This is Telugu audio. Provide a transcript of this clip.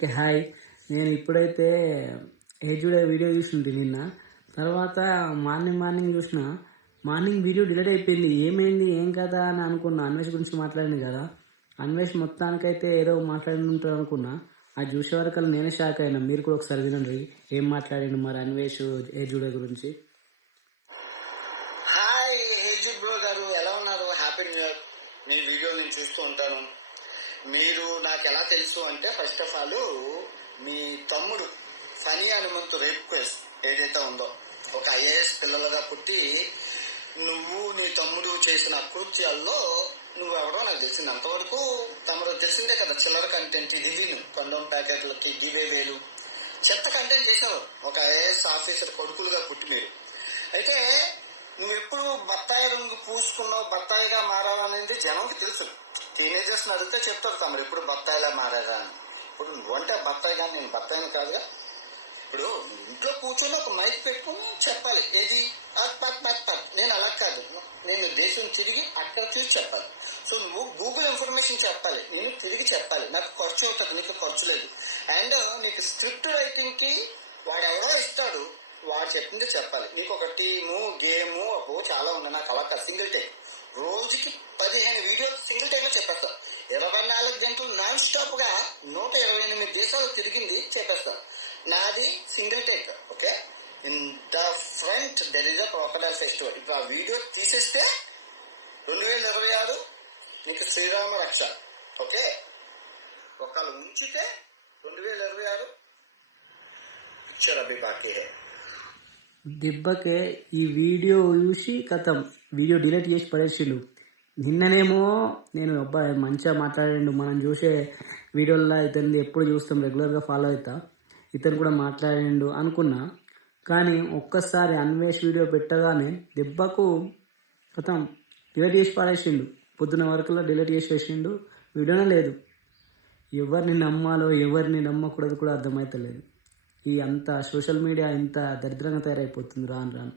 అందరికీ హాయ్. నేను ఇప్పుడైతే ఏజుడే వీడియో చూసింది నిన్న. తర్వాత మార్నింగ్ చూసిన. మార్నింగ్ వీడియో డిలీట్ అయిపోయింది. ఏమైంది ఏం కదా అని అనుకున్నా. అన్వేష్ గురించి మాట్లాడింది కదా. అన్వేష్ మొత్తానికైతే ఏదో మాట్లాడి ఉంటారు అనుకున్నా. అది చూసే వరకు నేనే షాక్ అయినా. మీరు కూడా ఒకసారి వినండి ఏం మాట్లాడిండు మరి అన్వేష్ ఏజుడే గురించి. హాయ్ హేజు బ్రో గారు, ఎలా ఉన్నారు? Happy new year. మీ వీడియో నేను చూస్తూ ఉంటాను. మీరు నాకు ఎలా తెలుసు అంటే, ఫస్ట్ ఆఫ్ ఆల్ మీ తమ్ముడు ఫనీ హనుమంతు రేప్ కేస్ ఏదైతే ఉందో, ఒక ఐఏఎస్ పిల్లలుగా పుట్టి నువ్వు నీ తమ్ముడు చేసిన అకృత్యాల్లో నువ్వు ఎవడో నాకు తెలిసింది. అంతవరకు తమరు తెలిసిందే కదా, చిల్లర కంటెంట్ రివ్యూను కొండం ప్యాకెట్లకి గివే వేలు చెత్త కంటెంట్ చేశారు ఒక ఐఏఎస్ ఆఫీసర్ కొడుకులుగా పుట్టి మీరు. అయితే నువ్వు ఎప్పుడు బత్తాయి రంగు పూసుకున్నావు, బత్తాయిగా మారావనేది జనంకి తెలుసు. టీనేజర్స్ అడిగితే చెప్తారు తమరు ఎప్పుడు బత్తాయిలా మారారా అని. ఇప్పుడు నువ్వంటే బత్తాయి కానీ నేను బత్తాయిని కాదుగా. ఇప్పుడు ఇంట్లో కూర్చొని ఒక మైక్ పెట్టుకుని చెప్పాలి, ఏది నేను అలా కాదు, నేను దేశం తిరిగి అక్కడ చూసి చెప్పాలి. సో నువ్వు గూగుల్ ఇన్ఫర్మేషన్ చెప్పాలి, నేను తిరిగి చెప్పాలి. నాకు ఖర్చు అవుతుంది, నీకు ఖర్చు లేదు. అండ్ నీకు స్క్రిప్ట్ రైటింగ్కి వాడు ఎవరో ఇస్తాడు, వాడు చెప్పింది చెప్పాలి. నీకు ఒక టీము గేము అబ్బో చాలా ఉంది. నాకు అలా సింగిల్ టేక్ రోజుకి 15 వీడియోలు సింగిల్ టైంలో చెప్పేస్తా. 24 గంటలు నాన్ స్టాప్ గా 128 దేశాలు తిరిగింది చెప్పేస్తా. నాది single take. Okay, in the front there is a crocodile festival. ఇప్పుడు ఆ వీడియో తీసేస్తే 2026 నీకు శ్రీరామ రక్ష. ఓకే, ఒకళ్ళు ఉంచితే 2026 పిక్చర్ అభి బాకీ హే. దెబ్బకే ఈ వీడియో చూసి కథం వీడియో డిలీట్ చేసి పడేసిండు. నిన్ననేమో నేను అబ్బాయి మంచిగా మాట్లాడిండు, మనం చూసే వీడియోల్లో ఇతను ఎప్పుడు చూస్తాం, రెగ్యులర్గా ఫాలో అవుతా, ఇతను కూడా మాట్లాడిండు అనుకున్నా. కానీ ఒక్కసారి అన్వేష్ వీడియో పెట్టగానే దెబ్బకు కథం డిలీట్ చేసి పడేసిండు. పొద్దున వరకులో డిలీట్ చేసేసిండు, వీడియోనే లేదు. ఎవరిని నమ్మాలో ఎవరిని నమ్మకూడదు కూడా అర్థమవుతలేదు. ఈ అంత సోషల్ మీడియా ఇంత దరిద్రంగా తయారైపోతుంది రాను రాను.